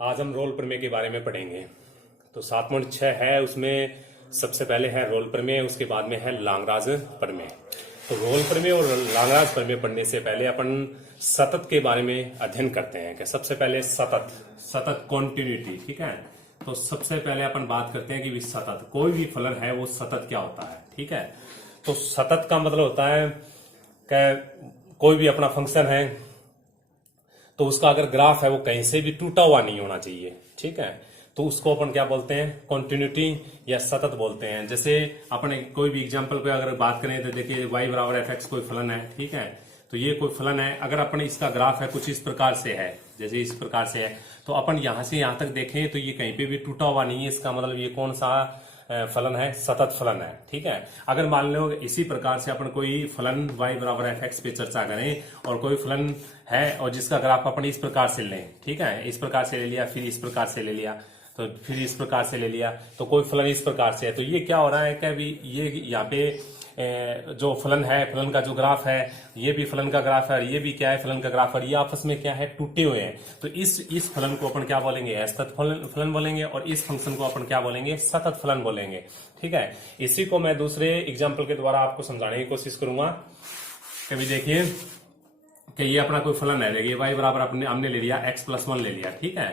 आज हम रोल प्रमेय के बारे में पढ़ेंगे। तो 7.6 है, उसमें सबसे पहले है रोल प्रमेय, उसके बाद में है लांगराज प्रमेय। तो रोल प्रमेय और लांगराज प्रमेय पढ़ने से पहले अपन सतत के बारे में अध्ययन करते हैं कि सबसे पहले सतत कॉन्टिन्यूटी, ठीक है। तो सबसे पहले अपन बात करते हैं कि सतत कोई भी फलन है वो सतत क्या होता है, ठीक है। तो सतत का मतलब होता है कि कोई भी अपना फंक्शन है तो उसका अगर ग्राफ है वो कहीं से भी टूटा हुआ नहीं होना चाहिए, ठीक है। तो उसको अपन क्या बोलते हैं, कॉन्टिन्यूटी या सतत बोलते हैं। जैसे अपन कोई भी एग्जांपल पे अगर बात करें तो देखिए y बराबर एफ एक्स कोई फलन है, ठीक है। तो ये कोई फलन है, अगर अपन इसका ग्राफ है कुछ इस प्रकार से है, जैसे इस प्रकार से है, तो अपन यहां से यहां तक देखें तो ये कहीं पे भी टूटा हुआ नहीं है। इसका मतलब ये कौन सा फलन है, सतत फलन है, ठीक है। अगर मान लो इसी प्रकार से अपन कोई फलन y बराबर एफ एक्स पे चर्चा करें और कोई फलन है और जिसका ग्राफ अपन इस प्रकार से लें, ठीक है, इस प्रकार से ले लिया, फिर इस प्रकार से ले लिया, तो फिर इस प्रकार से ले लिया, तो कोई फलन इस प्रकार से है, तो ये क्या हो रहा है कि अभी ये यहाँ पे जो फलन है, फलन का जो ग्राफ है, ये भी फलन का ग्राफ है और ये भी क्या है, फलन का ग्राफ है, ये आपस में क्या है, टूटे हुए हैं। तो इस फलन को अपन क्या बोलेंगे, असतत फलन बोलेंगे, और इस फंक्शन को अपन क्या बोलेंगे, सतत फलन बोलेंगे, ठीक है। इसी को मैं दूसरे एग्जाम्पल के द्वारा आपको समझाने की कोशिश करूंगा। कभी देखिए कि ये अपना कोई फलन है, देखिए y बराबर हमने ले लिया x+1 ले लिया, ठीक है।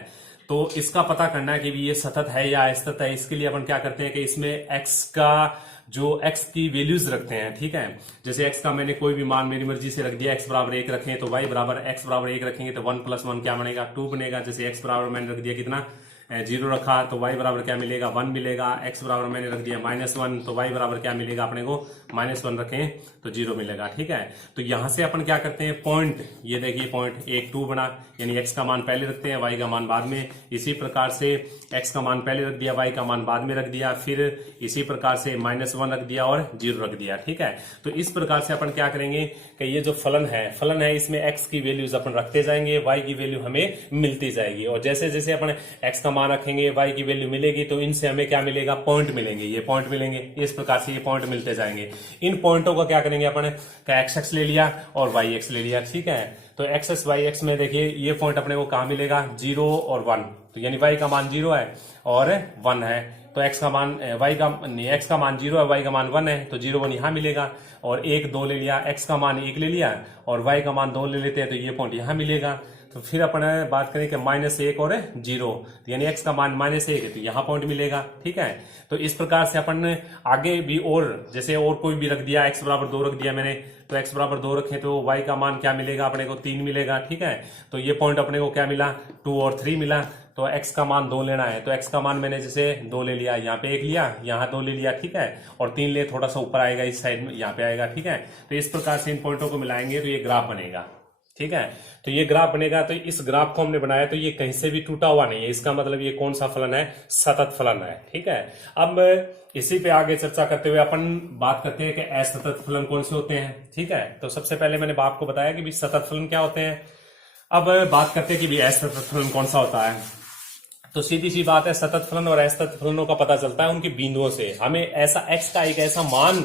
तो इसका पता करना है कि ये सतत है या असतत है। इसके लिए अपन क्या करते हैं कि इसमें x का जो x की वैल्यूज रखते हैं, ठीक है। जैसे x का मैंने कोई भी मान मेरी मर्जी से रख दिया, x बराबर 1 रखें, तो y बराबर x बराबर 1 रखेंगे तो 1+1 क्या बनेगा, 2 बनेगा। जैसे x बराबर मैंने रख दिया कितना, 0 रखा, तो y बराबर क्या मिलेगा, 1 मिलेगा। x बराबर मैंने रख दिया -1, तो y बराबर क्या मिलेगा अपने को, -1 रखें तो 0 मिलेगा, ठीक है। तो यहां से अपन क्या करते हैं, पॉइंट, ये देखिए पॉइंट 1 2 बना, यानी x का मान पहले रखते हैं, y का मान बाद में। इसी प्रकार से x का मान पहले रख दिया, y का मान बाद में रख दिया, फिर इसी प्रकार से -1 रख दिया और 0 रख दिया, ठीक है। तो इस प्रकार से अपन क्या करेंगे कि ये जो फलन है इसमें x की वैल्यूज अपन रखते जाएंगे, y की वैल्यू हमें मिलती जाएगी, और जैसे जैसे अपन x का मान रखेंगे, y की वैल्यू मिलेगी, तो इनसे हमें क्या मिलेगा, पॉइंट मिलेंगे, ये पॉइंट मिलेंगे। इस प्रकार से ये पॉइंट मिलते जाएंगे। इन पॉइंटों का क्या करेंगे अपन, x ले लिया और y ले लिया, ठीक है। तो x y में देखिए ये पॉइंट अपने को कहां मिलेगा, 0 और 1, तो यानी y का मान 0 है और 1 है, तो x का मान x का मान 0 है, y का मान 1 है, तो 0 1 यहां मिलेगा, और 1 2 ले लिया, x का मान 1 ले लिया और y का मान 2 ले लेते हैं, तो ये पॉइंट यहां मिलेगा। तो फिर अपन बात करें कि -1 और 0, तो यानी x का मान -1 है, तो यहाँ पॉइंट मिलेगा, ठीक है। तो इस प्रकार से अपन आगे भी और जैसे और कोई भी रख दिया, x बराबर 2 रख दिया मैंने, तो x बराबर 2 रखें तो y का मान क्या मिलेगा अपने को, 3 मिलेगा, ठीक है। तो ये पॉइंट अपने को क्या मिला, 2 और 3 मिला। तो x का मान 2 लेना है, तो x का मान मैंने जैसे 2 ले लिया, यहाँ पे 1 लिया, यहाँ 2 ले लिया, ठीक है, और 3 ले, थोड़ा सा ऊपर आएगा, इस साइड में यहाँ पे आएगा, ठीक है। तो इस प्रकार से इन पॉइंटों को मिलाएंगे तो ये ग्राफ बनेगा, ठीक है। तो ये ग्राफ बनेगा, तो इस ग्राफ को हमने बनाया तो ये कहीं से भी टूटा हुआ नहीं है, इसका मतलब ये कौन सा फलन है, सतत फलन है, ठीक है। अब इसी पे आगे चर्चा करते हुए अपन बात करते हैं कि असतत फलन कौन से होते हैं, ठीक है। तो सबसे पहले मैंने आपको बताया कि भी सतत फलन क्या होते हैं। अब बात करते हैं कि भी असतत फलन कौन सा होता है। तो सीधी सी बात है, सतत फलन और असतत फलनों का पता चलता है उनके बिंदुओं से। हमें ऐसा x का एक ऐसा मान,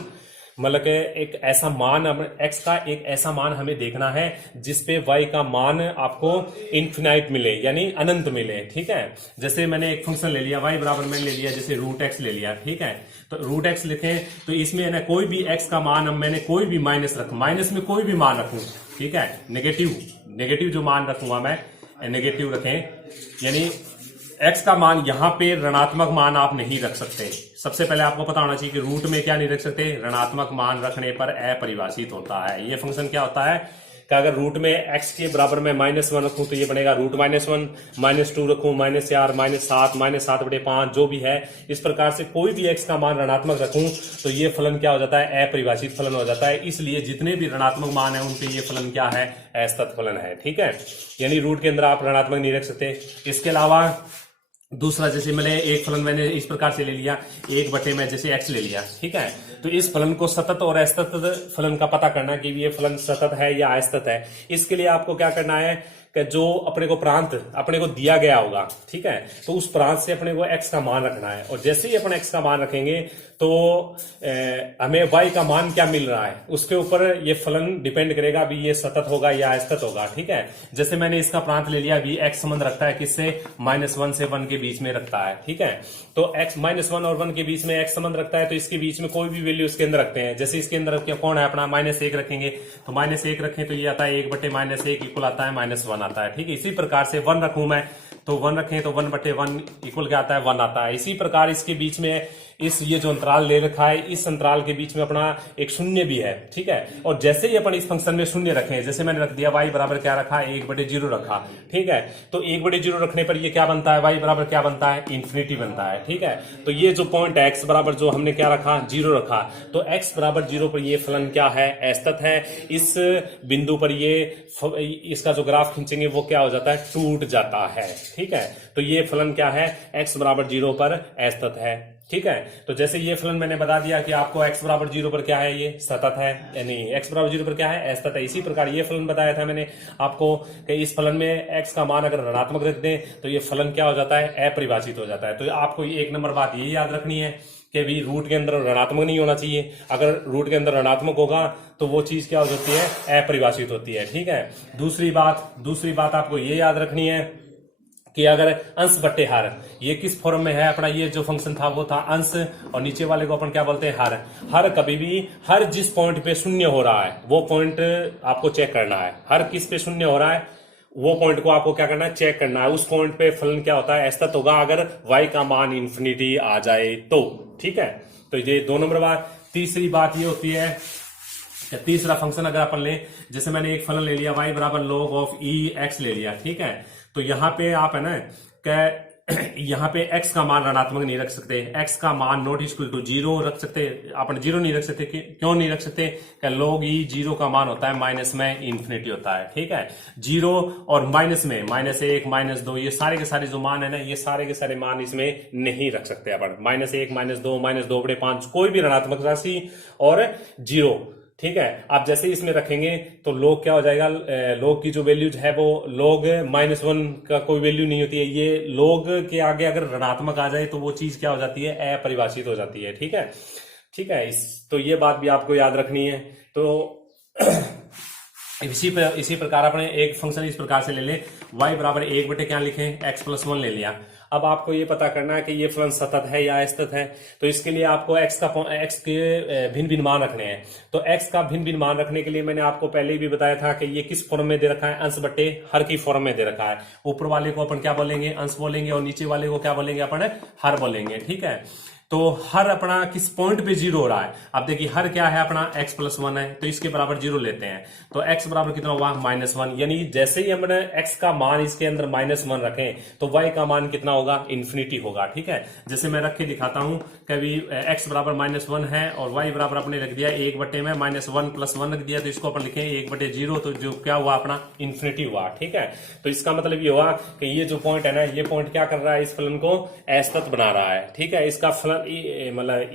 मतलब एक ऐसा मान, x का एक ऐसा मान हमें देखना है जिसपे y का मान आपको इन्फिनाइट मिले, यानी अनंत मिले, ठीक है। जैसे मैंने एक फंक्शन ले लिया, y बराबर मैंने ले लिया जैसे √x ले लिया, ठीक है। तो √x लिखें तो इसमें ना कोई भी x का मान, मैंने कोई भी माइनस में कोई भी मान रखूं, ठीक है, नेगेटिव जो मान रखूंगा मैं, नेगेटिव रखें, यानी x का मान यहां पे ऋणात्मक मान आप नहीं रख सकते। सबसे पहले आपको पता होना चाहिए कि रूट में क्या नहीं रख सकते, ऋणात्मक मान रखने पर अपरिभाषित होता है। ये फंक्शन क्या होता है कि अगर रूट में x के बराबर में -1 रखूं तो ये बनेगा √-1, -2 रखूं, -4, -7, -7/5 जो भी है, इस प्रकार से कोई भी x का मान ऋणात्मक रखूं तो ये फलन क्या हो जाता है, अपरिभाषित फलन हो जाता है। इसलिए जितने भी ऋणात्मक मान है उनपे ये फलन क्या है, असतत फलन है, ठीक है। यानी रूट के अंदर आप ऋणात्मक नहीं रख सकते। इसके अलावा दूसरा, जैसे एक फलन मैंने इस प्रकार से ले लिया, 1 में जैसे x ले लिया, ठीक है। तो इस फलन को सतत और असतत फलन का पता करना कि ये फलन सतत है या असतत है। इसके लिए आपको क्या करना है कि जो अपने को प्रांत अपने को दिया गया होगा, ठीक है, तो उस प्रांत से अपने को x का मान रखना है। और जैसे ही अपन x का मान रखेंगे तो हमें y का मान क्या मिल रहा है उसके ऊपर ये फलन डिपेंड करेगा, अभी ये सतत होगा या असतत होगा, ठीक है। जैसे मैंने इसका प्रांत ले लिया, अभी x संबंध रखता है किससे, -1 से 1 के बीच में रखता है, ठीक है। तो x -1 और 1 के बीच में x संबंध रखता है, तो इसके बीच में कोई भी वैल्यू इसके अंदर रखते हैं। जैसे इसके अंदर कौन है अपना -1 रखेंगे, तो -1 रखें तो ये आता है 1/-1 इक्वल आता है -1 आता है, ठीक है। इसी प्रकार से 1 रखूं मैं तो 1 रखें तो 1/1 इक्वल क्या आता है, 1 आता है। इसी प्रकार इसके बीच में इस ये जो अंतराल ले रखा है, इस अंतराल के बीच में अपना एक शून्य भी है, ठीक है। और जैसे ही अपन इस फंक्शन में शून्य रखें, जैसे मैंने रख दिया y बराबर क्या रखा, 1/0 रखा, ठीक है। तो 1/0 रखने पर ये क्या बनता है, y बराबर क्या बनता है, इन्फिनिटी बनता है, ठीक है। तो ये जो पॉइंट है x बराबर जो हमने क्या रखा, 0 रखा, तो x बराबर 0 पर ये फलन क्या है, असतत है। इस बिंदु पर ये इसका जो ग्राफ खींचेंगे वो क्या हो जाता है, टूट जाता है, ठीक है। तो ये फलन क्या है, x बराबर 0 पर असतत है, ठीक है। तो जैसे ये फलन मैंने बता दिया कि आपको x बराबर 0 पर क्या है, ये सतत है, यानी x बराबर 0 पर क्या है, असतत है। इसी प्रकार ये फलन बताया था मैंने आपको कि इस फलन में x का मान अगर ऋणात्मक रख दें तो ये फलन क्या हो जाता है, अपरिभाषित हो जाता है। तो आपको एक नंबर बात ये याद रखनी है कि भी रूट के अंदर ऋणात्मक नहीं होना चाहिए। अगर रूट के अंदर ऋणात्मक होगा तो वो चीज क्या हो जाती है, अपरिभाषित होती है, ठीक है। दूसरी बात आपको ये याद रखनी है कि अगर अंश बट्टे हर, ये किस फॉर्म में है अपना, ये जो फंक्शन था वो था अंश, और नीचे वाले को अपन क्या बोलते हैं, हर। हर कभी भी हर जिस पॉइंट पे शून्य हो रहा है वो पॉइंट आपको चेक करना है। हर किस पे शून्य हो रहा है वो पॉइंट को आपको क्या करना है, चेक करना है। उस पॉइंट पे फलन क्या होता है, असतत होगा अगर y का मान इन्फिनिटी आ जाए तो, ठीक है। तो ये 2 नंबर बात। तीसरी बात ये होती है, तीसरा फंक्शन अगर अपन ले, जैसे मैंने एक फलन ले लिया y बराबर log ऑफ e(x) ले लिया, ठीक है। तो यहाँ पे आप है ना यहाँ पे x का मान ऋणात्मक नहीं रख सकते, x का मान नॉट इक्वल टू 0 रख सकते, अपन 0 नहीं रख सकते, क्यों नहीं रख सकते, क्या log e 0 का मान होता है माइनस में इन्फिनिटी होता है, ठीक है। 0 और माइनस में -1 -2 ये सारे के सारे जो मान है ना, ये सारे के सारे मान इसमें नहीं रख सकते अपन। -1 -2 -2/5 कोई भी ऋणात्मक राशि और 0, ठीक है। आप जैसे इसमें रखेंगे तो log क्या हो जाएगा, log की जो वैल्यूज है वो log -1 का कोई वैल्यू नहीं होती है। ये log के आगे अगर ऋणात्मक आ जाए तो वो चीज क्या हो जाती है, अपरिभाषित हो जाती है, ठीक है, ठीक है। तो ये बात भी आपको याद रखनी है। तो इसी प्रकार अपने एक फंक्शन इस प्रकार से ले ले, y बराबर 1 क्या लिखें, x+1 ले लिया। अब आपको ये पता करना है कि ये फलन सतत है या असतत है। तो इसके लिए आपको x के भिन्न भिन्न मान रखने हैं। तो x का भिन्न भिन्न मान रखने के लिए मैंने आपको पहले ही भी बताया था कि ये किस फॉर्म में दे रखा है, अंश बट्टे हर की फॉर्म में दे रखा है। ऊपर वाले को अपन क्या बोलेंगे, अंश बोलेंगे, और नीचे वाले को क्या बोलेंगे, अपन हर बोलेंगे, ठीक है। तो हर अपना किस पॉइंट पे 0 हो रहा है, अब देखिए हर क्या है अपना x+1 है, तो इसके बराबर 0 लेते हैं। तो x बराबर कितना हुआ, -1, यानी जैसे ही हमने x का मान इसके अंदर -1 रखें तो y का मान कितना होगा, इन्फिनिटी होगा, ठीक है। जैसे मैं रख के दिखाता हूं, कभी x बराबर -1 है और y बराबर अपने रख दिया 1 में -1+1 रख दिया, तो इसको अपन लिखें 1/0, तो जो क्या हुआ अपना इन्फिनिटी हुआ, ठीक है। तो इसका मतलब ये हुआ कि ये जो पॉइंट है ना, ये पॉइंट क्या कर रहा है, इस फलन को असतत बना रहा है, ठीक है। इसका फलन मतलब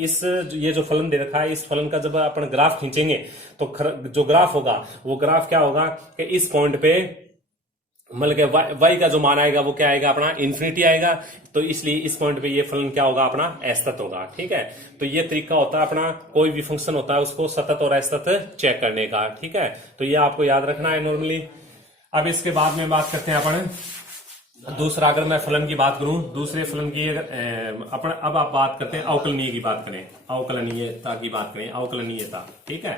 ये जो फलन दे रखा है, इस फलन का जब अपन ग्राफ खींचेंगे तो जो ग्राफ होगा वो ग्राफ क्या होगा कि इस पॉइंट पे मतलब कि y का जो मान आएगा वो क्या आएगा, अपना इन्फिनिटी आएगा। तो इसलिए इस पॉइंट पे ये फलन क्या होगा, अपना असतत होगा, ठीक है। तो ये तरीका होता है अपना, कोई भी फंक्शन होता है उसको सतत और असतत चेक करने का, ठीक है। तो ये आपको याद रखना है नॉर्मली। अब इसके बाद में बात करते हैं अपन दूसरा, अगर मैं फलन की बात करूं, दूसरे फलन की अपन अब आप बात करते हैं अवकलनीय की बात करें, अवकलनीयता की बात करें, अवकलनीयता, ठीक है।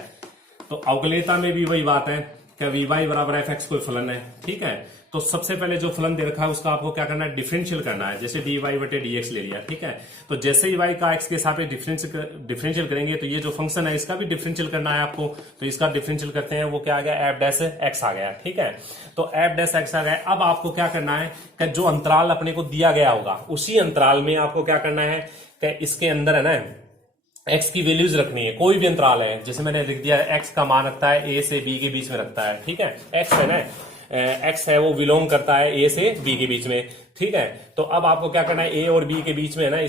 तो अवकलनीयता में भी वही बात है कि y बराबर f(x) कोई फलन है, ठीक है। तो सबसे पहले जो फलन दे रखा है उसका आपको क्या करना है, डिफरेंशियल करना है। जैसे dy/dx ले लिया, ठीक है। तो जैसे ही y का x के साथ डिफरेंशियल करेंगे तो ये जो फंक्शन है इसका भी डिफरेंशियल करना है आपको। तो इसका डिफरेंशियल करते हैं, वो क्या आ गया, f'(x) आ गया, ठीक है। तो f'(x) आ गया। अब आपको क्या करना है कि जो अंतराल अपने को दिया गया होगा उसी अंतराल में आपको क्या करना है कि इसके अंदर है ना x की वैल्यूज रखनी है। कोई भी अंतराल है, जैसे मैंने लिख दिया x का मान रखता है a से b के बीच में रखता है, ठीक है। x है ना, x है वो बिलोंग करता है a से b के बीच में, ठीक है। तो अब आपको क्या करना है, a और b के बीच में है ना,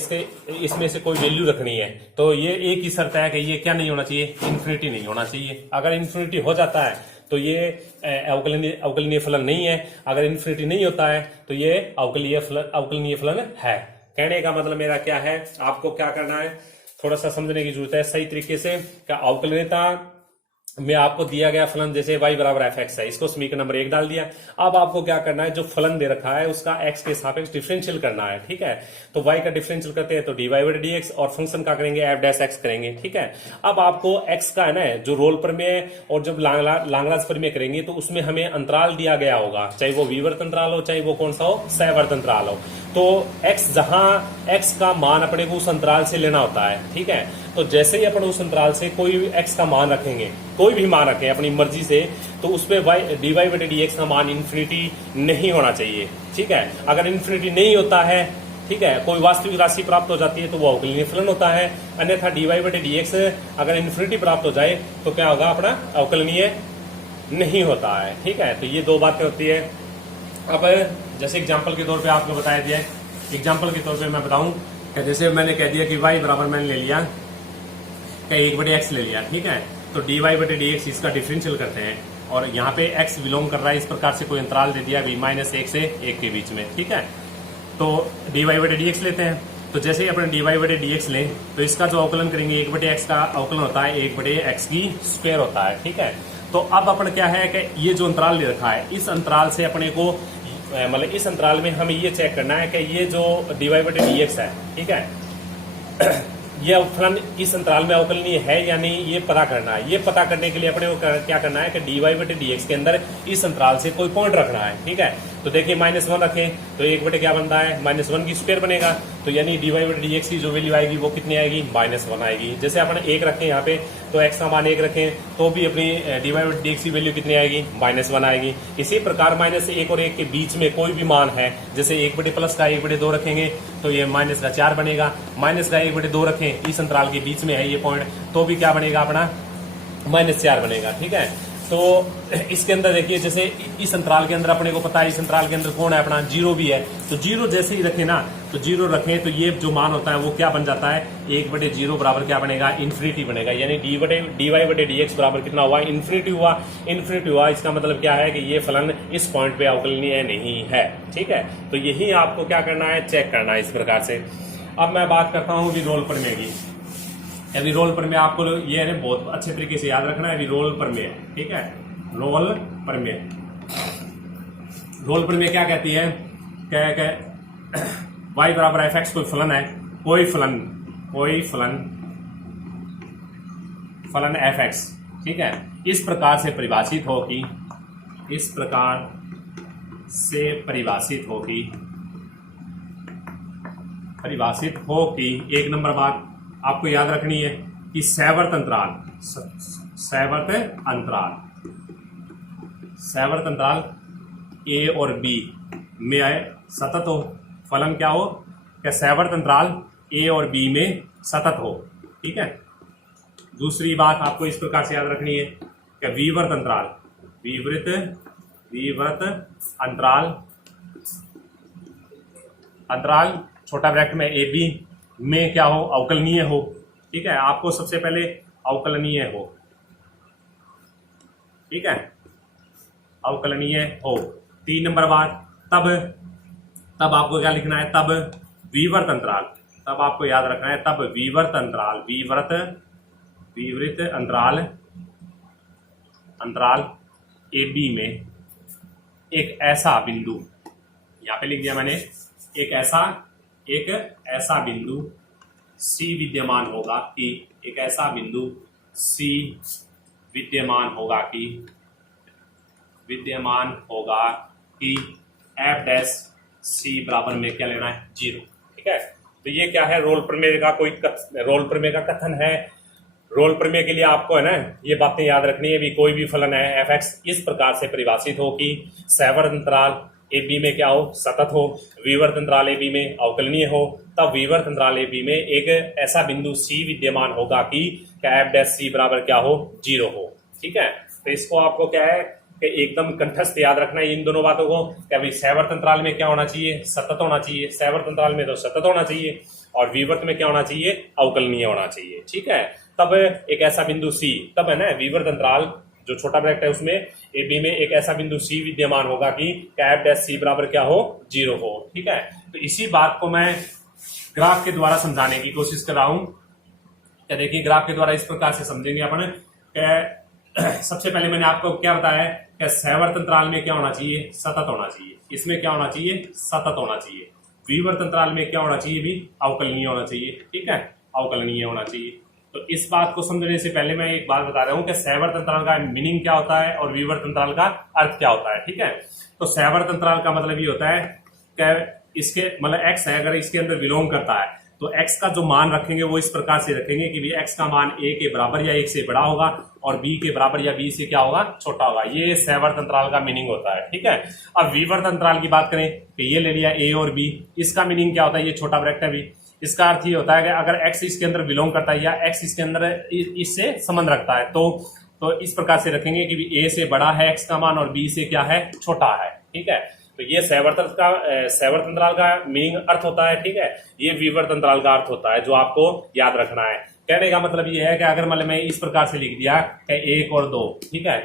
इसमें से कोई वैल्यू रखनी है। तो ये एक ही शर्त है कि ये क्या नहीं होना चाहिए, इन्फिनिटी नहीं होना चाहिए। अगर इन्फिनिटी हो जाता है तो ये अवकलनीय फलन नहीं है। अगर इन्फिनिटी नहीं होता है तो ये अवकलनीय फलन है। कहने का मतलब मेरा क्या है, आपको क्या करना है, थोड़ा सा समझने की जरूरत है सही तरीके से। क्या अवकलनीयता में आपको दिया गया फलन जैसे y बराबर एफ एक्स है, इसको समीकरण नंबर 1 डाल दिया। अब आपको क्या करना है, जो फलन दे रखा है उसका x के सापेक्ष डिफरेंशियल करना है, ठीक है। तो y का डिफरेंशियल करते हैं तो dy बाई dx और फंक्शन का करेंगे f डैश x करेंगे, ठीक है। अब आपको x का है ना जो रोल प्रमेय और जब लांगराज प्रमेय करेंगे तो उसमें हमें अंतराल दिया गया होगा, चाहे वो विवर्त अंतराल हो चाहे वो कौन सा हो, सहवर्त अंतराल हो। तो x जहां x का मान अपने को उस अंतराल से लेना होता है, ठीक है। तो जैसे ही अपन उस अंतराल से कोई भी x का मान रखेंगे, कोई भी मान रखें अपनी मर्जी से, तो उसमें dy बटे dx का मान इन्फिनिटी नहीं होना चाहिए, ठीक है। अगर इन्फिनिटी नहीं होता है, ठीक है, कोई वास्तविक राशि प्राप्त हो जाती है तो वो अवकलनीय फलन होता है। अन्यथा dy बटे dx अगर इन्फिनिटी प्राप्त हो जाए तो क्या होगा, अपना अवकलनीय नहीं होता है, ठीक है। तो ये दो बातें होती है। अब जैसे एग्जाम्पल के तौर पे आपको बताया दिया है, एग्जाम्पल के तौर पे मैं बताऊं कि जैसे मैंने कह दिया कि y बराबर मैंने ले लिया क्या 1/x ले लिया, ठीक है। तो dy बटे dx इसका डिफरेंशियल करते हैं और यहाँ पे x बिलोंग कर रहा है, इस प्रकार से कोई अंतराल दे दिया v-1 से 1 के बीच में, ठीक है। तो dy बटे dx लेते हैं। तो जैसे ही अपने dy बटे dx लें तो इसका जो अवकलन करेंगे 1/x का अवकलन होता है 1/x की स्क्वायर होता है, ठीक है। तो अब अपन क्या है कि ये जो अंतराल ले रखा है, इस अंतराल से अपने को मतलब इस अंतराल में हमें ये चेक करना है कि ये जो dy बटे dx है, ठीक है, ये फलन इस अंतराल में अवकलनीय है या नहीं, ये पता करना है। ये पता करने के लिए अपने को क्या करना है कि dy बटे dx के अंदर इस अंतराल से कोई पॉइंट रखना है, ठीक है। तो देखिए -1 रखें तो 1 बटे क्या बनता है, -1 की स्क्वायर बनेगा। तो यानी dy बटे dx की जो वैल्यू आएगी वो कितनी आएगी, -1 आएगी। जैसे अपन 1 रखें यहाँ पे तो x का मान 1 रखें तो भी अपनी dy बटे dx की वैल्यू कितनी आएगी, -1 आएगी। इसी प्रकार -1 और 1 के बीच में कोई भी मान है, जैसे 1 बटे प्लस का 1 बटे 2 रखेंगे तो ये माइनस का 4 बनेगा। माइनस का 1 बटे 2 रखें, इस अंतराल के बीच में है ये पॉइंट, तो भी क्या बनेगा, अपना -4 बनेगा, ठीक है। तो इसके अंदर देखिए जैसे इस अंतराल के अंदर अपने को पता है इस अंतराल के अंदर कौन है, अपना 0 भी है। तो 0 जैसे ही रखें ना, तो 0 रखें तो ये जो मान होता है वो क्या बन जाता है, 1 बटे 0 बराबर क्या बनेगा, इन्फिनिटी बनेगा। यानी dy बटे dx बराबर कितना हुआ, इन्फिनिटी हुआ। इन्फिनिटी हुआ इसका मतलब क्या है कि ये फलन इस पॉइंट पे अवकलनीय नहीं है, ठीक है। तो यही आपको क्या करना है, चेक करना है इस प्रकार से। अब मैं बात करता हूँ विरोल प्रमेय की। विरोल प्रमेय आपको ये है बहुत अच्छे तरीके से याद रखना है, विरोल प्रमेय, ठीक है। रोल प्रमेय, रोल प्रमेय क्या कहती है, क्या y बराबर एफ एक्स कोई फलन है, कोई फलन एफ एक्स, ठीक है, इस प्रकार से परिभाषित हो कि एक नंबर बात आपको याद रखनी है कि सहवर्त अंतराल ए और बी में आए सतत हो, फलन क्या हो, क्या सहवर्त अंतराल ए और बी में सतत हो, ठीक है। दूसरी बात आपको इस प्रकार से याद रखनी है कि विवर्त अंतराल छोटा ब्रैकेट में ए बी में क्या हो, अवकलनीय हो, ठीक है। आपको सबसे पहले अवकलनीय हो, ठीक है, अवकलनीय हो। 3 नंबर बात, तब आपको क्या लिखना है, तब विवर्त अंतराल, तब आपको याद रखना है तब विवर्त अंतराल ए बी में एक ऐसा बिंदु, यहां पे लिख दिया मैंने, एक ऐसा बिंदु सी विद्यमान होगा कि एफ डैश सी बराबर में क्या लेना है, 0, ठीक है। तो ये क्या है, रोल प्रमेय का कथन है। रोल प्रमेय के लिए आपको है ना ये बातें याद रखनी है भी, कोई भी फलन है एफ एक्स इस प्रकार से परिभाषित हो कि सहवर्त अंतराल ए बी में क्या हो, सतत हो, विवर्त अंतराल ए बी में अवकलनीय हो, तब विवर्त अंतराल ए बी में एक ऐसा बिंदु सी विद्यमान होगा कि एफ डैश सी बराबर क्या हो, 0 हो, ठीक है। तो इसको आपको क्या है कि एकदम कंठस्थ याद रखना है इन दोनों बातों को, कि भाई सहवर्त अंतराल में क्या होना चाहिए, सतत होना चाहिए, सहवर्त अंतराल में तो सतत होना चाहिए, और विवर्त में क्या होना चाहिए, अवकलनीय होना चाहिए, ठीक है। तब एक ऐसा बिंदु सी, तब है ना विवर्त अंतराल जो छोटा ब्रैकेट है उसमें ए बी में एक ऐसा बिंदु सी विद्यमान होगा कि कैप डैश सी बराबर क्या हो, 0 हो। ठीक है, तो इसी बात को मैं ग्राफ के द्वारा समझाने की कोशिश कर रहा हूं। क्या देखिए, ग्राफ के द्वारा इस प्रकार से समझेंगे अपन। सबसे पहले मैंने आपको क्या बताया है कि सैवर्त अंतराल में क्या होना चाहिए, सतत होना चाहिए। इसमें क्या होना चाहिए, सतत होना चाहिए। विवर्त अंतराल में क्या होना चाहिए भी, अवकलनीय होना चाहिए। ठीक है, अवकलनीय होना चाहिए। तो इस बात को समझने से पहले मैं एक बात बता रहा हूं कि सैवर्त अंतराल का मीनिंग क्या होता है और विवर्त अंतराल का अर्थ क्या होता है। ठीक है, तो सैवर्त अंतराल का मतलब ये होता है कि इसके मतलब एक्स है, अगर इसके अंदर बिलोंग करता है तो x का जो मान रखेंगे वो इस प्रकार से रखेंगे कि भी x का मान a के बराबर या 1 से बड़ा होगा और b के बराबर या b से क्या होगा, छोटा होगा। ये सैवर्त अंतराल का मीनिंग होता है। ठीक है, अब विवर्त अंतराल की बात करें तो ये ले लिया a और b, इसका मीनिंग क्या होता है, ये छोटा ब्रैकेट है b। इसका अर्थ ये होता है कि अगर x इसके अंदर बिलोंग करता है या x इसके अंदर इससे संबंध रखता है तो इस प्रकार से रखेंगे कि भी a से बड़ा है x का मान और b से क्या है, छोटा है। ठीक है, तो ये सैवर्त अंतराल का मीनिंग अर्थ होता है। ठीक है, ये विवर्त अंतराल का अर्थ होता है जो आपको याद रखना है। कहने का मतलब ये है कि अगर मतलब मैं इस प्रकार से लिख दिया कि 1 और 2, ठीक है,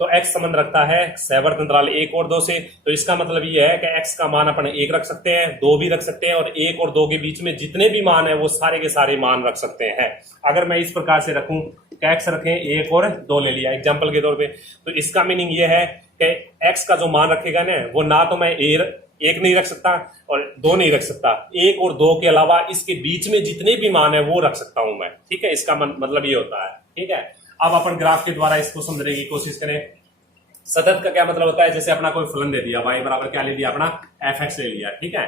तो x संबंध रखता है सैवर्त अंतराल 1 और 2 से, तो इसका मतलब ये है कि x का मान अपन 1 रख सकते हैं, 2 भी रख सकते हैं और 1 और 2 के बीच में जितने भी मान है वो सारे के सारे मान रख सकते हैं। अगर मैं इस प्रकार से रखूं कि x रखें 1 और 2 ले लिया एग्जाम्पल के तौर पे, तो इसका मीनिंग ये है कि x का जो मान रखेगा ना वो ना तो मैं 1 नहीं रख सकता और 2 नहीं रख सकता, 1 और 2 के अलावा इसके बीच में जितने भी मान है वो रख सकता हूं मैं। ठीक है, इसका मतलब ये होता है। ठीक है, अब अपन ग्राफ के द्वारा इसको समझने की कोशिश करें। सतत का क्या मतलब होता है, जैसे अपना कोई फलन दे दिया y बराबर क्या ले लिया, अपना fx ले लिया। ठीक है,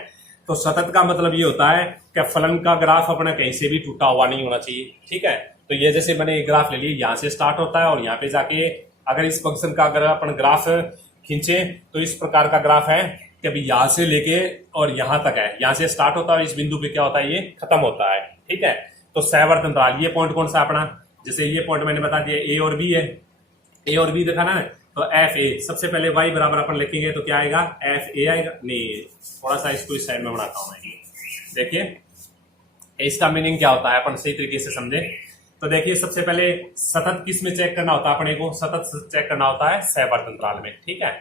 तो सतत का मतलब ये होता है कि फलन का ग्राफ अपना कहीं से भी टूटा हुआ नहीं होना चाहिए। ठीक है, तो ये जैसे मैंने एक ग्राफ ले लिया, यहाँ से स्टार्ट होता है और यहाँ पे जाके अगर इस फंक्शन का अगर अपन ग्राफ खींचे तो इस प्रकार का ग्राफ है कि अभी यहाँ से लेके और यहाँ तक है, यहाँ से स्टार्ट होता है और इस बिंदु पे क्या होता है, ये खत्म होता है। ठीक है, तो सैवर्त अंतराल ये पॉइंट कौन सा अपना, जैसे ये पॉइंट मैंने बता दिया a और b है, a और b देखा ना, तो एफ ए सबसे पहले y बराबर अपन लिखेंगे तो क्या आएगा, एफ ए आएगा। नहीं, थोड़ा सा इसको इस साइड में बनाता हूं मैं। देखिए इसका मीनिंग क्या होता है अपन सही तरीके से समझे तो देखिए, सबसे पहले सतत किस में चेक करना होता है अपने को, सतत चेक करना होता है सैवर्त अंतराल में। ठीक है,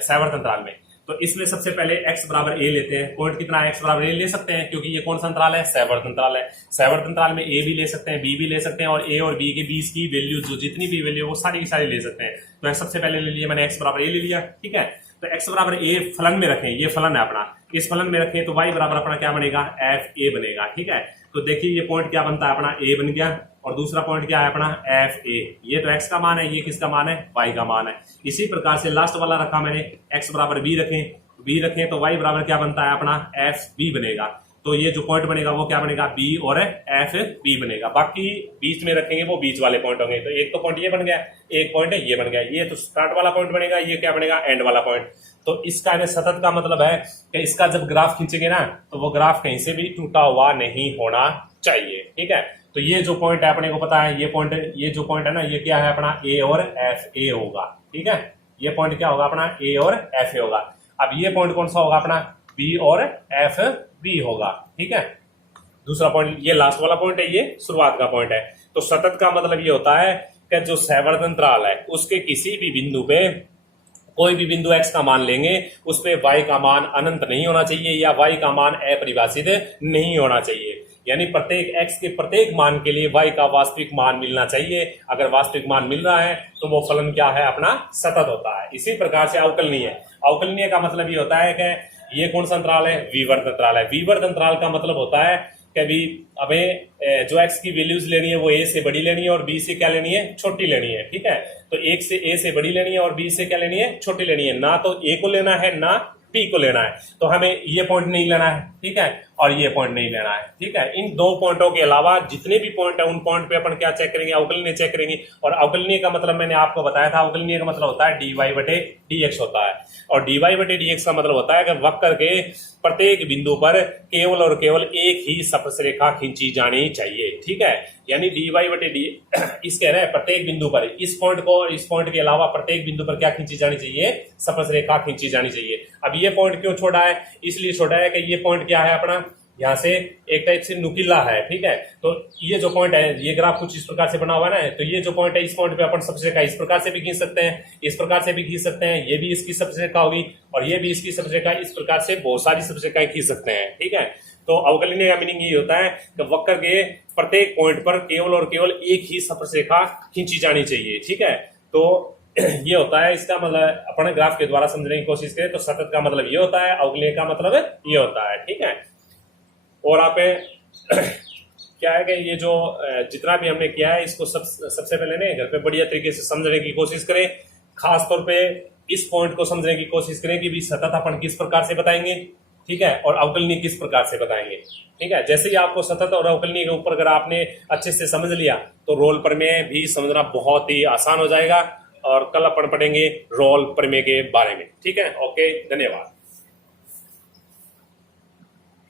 सैवर्त अंतराल में तो इसमें सबसे पहले x बराबर a लेते हैं। पॉइंट कितना है, x बराबर a ले सकते हैं क्योंकि ये कौन सा अंतराल है, सैवर्त अंतराल है। सैवर्त अंतराल में a भी ले सकते हैं, b भी ले सकते हैं और a और b के बीच की वैल्यू जो जितनी भी वैल्यू वो सारी की सारी ले सकते हैं। तो सबसे पहले ले लिया मैंने x बराबर a ले लिया। ठीक है, तो x बराबर a फलन में रखें, ये फलन है अपना, इस फलन में रखें तो y बराबर अपना क्या बनेगा, एफ ए बनेगा। ठीक है, तो देखिए ये पॉइंट क्या बनता है अपना, a बन गया और दूसरा पॉइंट क्या है अपना, एफ ए। ये तो x का मान है, ये किसका मान है, y का मान है। इसी प्रकार से लास्ट वाला रखा मैंने, x बराबर b रखें तो y बराबर क्या बनता है अपना, एफ बी बनेगा। तो ये जो पॉइंट बनेगा वो क्या बनेगा, b और एफ बी बनेगा। बाकी बीच में रखेंगे वो बीच वाले पॉइंट होंगे। तो एक तो पॉइंट ये बन गया, एक पॉइंट ये बन गया, ये तो स्टार्ट वाला पॉइंट बनेगा, ये क्या बनेगा, एंड वाला पॉइंट। तो इसका सतत का मतलब है कि इसका जब ग्राफ खींचेंगे ना तो वो ग्राफ कहीं से भी टूटा हुआ नहीं होना चाहिए। ठीक है, तो ये जो पॉइंट है अपने को पता है, ये जो पॉइंट है ना, ये क्या है अपना, a और एफ ए होगा। ठीक है, ये पॉइंट क्या होगा अपना, a और एफ ए होगा। अब ये पॉइंट कौन सा होगा अपना, b और एफ बी होगा। ठीक है, दूसरा पॉइंट ये लास्ट वाला पॉइंट है, ये शुरुआत का पॉइंट है। तो सतत का मतलब ये होता है कि जो सैवर्त अंतराल है उसके किसी भी बिंदु पे कोई भी बिंदु x का मान लेंगे उस पे y का मान अनंत नहीं होना चाहिए या y का मान अपरिभाषित नहीं होना चाहिए। यानी प्रत्येक x के प्रत्येक मान के लिए y का वास्तविक मान मिलना चाहिए। अगर वास्तविक मान मिल रहा है तो वो फलन क्या है अपना, सतत होता है। इसी प्रकार से अवकलनीय का मतलब ये होता है कि ये कौन सा अंतराल है, विवर्त अंतराल है। विवर्त अंतराल का मतलब होता है कि अभी हमें जो x की वैल्यूज लेनी है वो a से बड़ी लेनी है और b से क्या लेनी है, छोटी लेनी है। ठीक है, तो एक से a से बड़ी लेनी है और b से क्या लेनी है, छोटी लेनी है। ना तो a को लेना है ना p को लेना है। तो हमें ये पॉइंट नहीं लेना है, ठीक है, और ये पॉइंट नहीं लेना है। ठीक है, इन दो पॉइंटों के अलावा जितने भी पॉइंट है उन पॉइंट पे अपन क्या चेक करेंगे, अवकलनीय चेक करेंगे। और अवकलनीय का मतलब मैंने आपको बताया था, अवकलनीय का मतलब होता है dy बटे dx होता है। और dy बटे dx का मतलब होता है कि वक्र के प्रत्येक बिंदु पर केवल और केवल एक ही स्पर्श रेखा खींची जानी चाहिए। ठीक है, यानी dy बटे डी इस कह रहे हैं प्रत्येक बिंदु पर इस पॉइंट को और इस पॉइंट के अलावा प्रत्येक बिंदु पर क्या खींची जानी चाहिए, स्पर्श रेखा खींची जानी चाहिए। अब ये पॉइंट क्यों छोड़ा है, इसलिए छोड़ा है कि ये पॉइंट क्या है अपना, यहाँ से एक टाइप से नुकीला है, ठीक है। तो ये जो पॉइंट है, ये ग्राफ कुछ इस प्रकार से बना हुआ है ना, तो ये जो पॉइंट है, इस पॉइंट पे अपन सबसे रेखा इस प्रकार से भी खींच सकते हैं, इस प्रकार से भी खींच सकते हैं, ये भी इसकी सबसे रेखा होगी और ये भी इसकी सबसे रेखा, इस प्रकार से बहुत सारी सबसे रेखाएं खींच सकते हैं, ठीक है। तो अवकलनीय का मीनिंग ये होता है कि वक्र के प्रत्येक पॉइंट पर केवल और केवल एक ही स्पर्शरेखा खींची जानी चाहिए, ठीक है। तो ये होता है, इसका मतलब अपन ग्राफ के द्वारा समझने की कोशिश करें तो सतत का मतलब ये होता है, अवकलनीय का मतलब ये होता है, ठीक है। और आप क्या है कि ये जो जितना भी हमने किया है इसको सबसे पहले ना घर पे बढ़िया तरीके से समझने की कोशिश करें। खास तौर पे इस पॉइंट को समझने की कोशिश करें कि भी सतत अपन किस प्रकार से बताएंगे, ठीक है, और अवकलनीय किस प्रकार से बताएंगे, ठीक है। जैसे ही आपको सतत और अवकलनीय के ऊपर अगर आपने अच्छे से समझ लिया तो रोल प्रमेय भी समझना बहुत ही आसान हो जाएगा। और कल अपन पढ़ेंगे रोल प्रमेय के बारे में, ठीक है। ओके, धन्यवाद।